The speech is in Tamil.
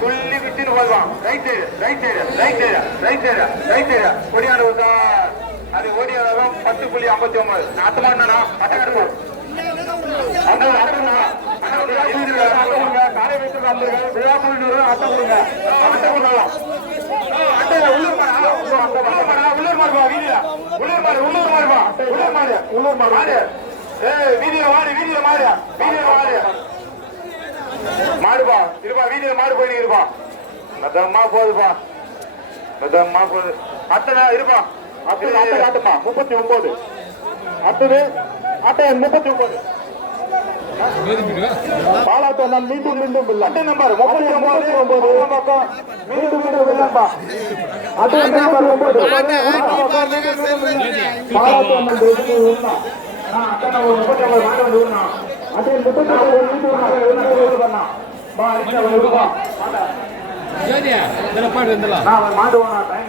சொல்லி விட்டுன்னு போடுவான். Right side right side right side right side right side கொடியாடு சார். அது ஓடியாரம் 10.59. நாத்து மாட்டா அட்டை காலை வைத்து விழாக்குழு அட்டை கொடுங்க. அட்டை கொடுக்கலாம். அட்டை உள்ளூர் மாடா உள்ளூர் மாடுவா வீதியா உள்ளூர் மாடு உள்ளூர் மாடுவா உள்ளூர் மாடு உள்ளூர் மாடு. வீதியில மாடு வீதியில மாடு வீதியில மாடு மாடுப்பா இருப்பா. வீதியில மாடு போய் இருப்பா. மெத்தமா போகுதுப்பா மெத்தமா போகுது. அட்டை இருப்பா. அட்டை அட்டை காட்டுப்பா. 39 அடுத்தது அட்டை 39 பாலாத்தோட்டம் மீண்டும் மீண்டும் அட்டை நம்பர் 39 மீண்டும் மீண்டும் இல்லப்பா. அட்டை நம்பர் 9 பாலாத்தோட்டம் அட்டை நம்பர் 39 மாடு வந்து ஊர்னா அட்டை 39 மீண்டும் பண்ணா பா அடிச்சா வருவா மாடு. ஜோதியா இதெல்லாம் பாடு வந்துடலாம். நான் மாடு ஓனா டைம்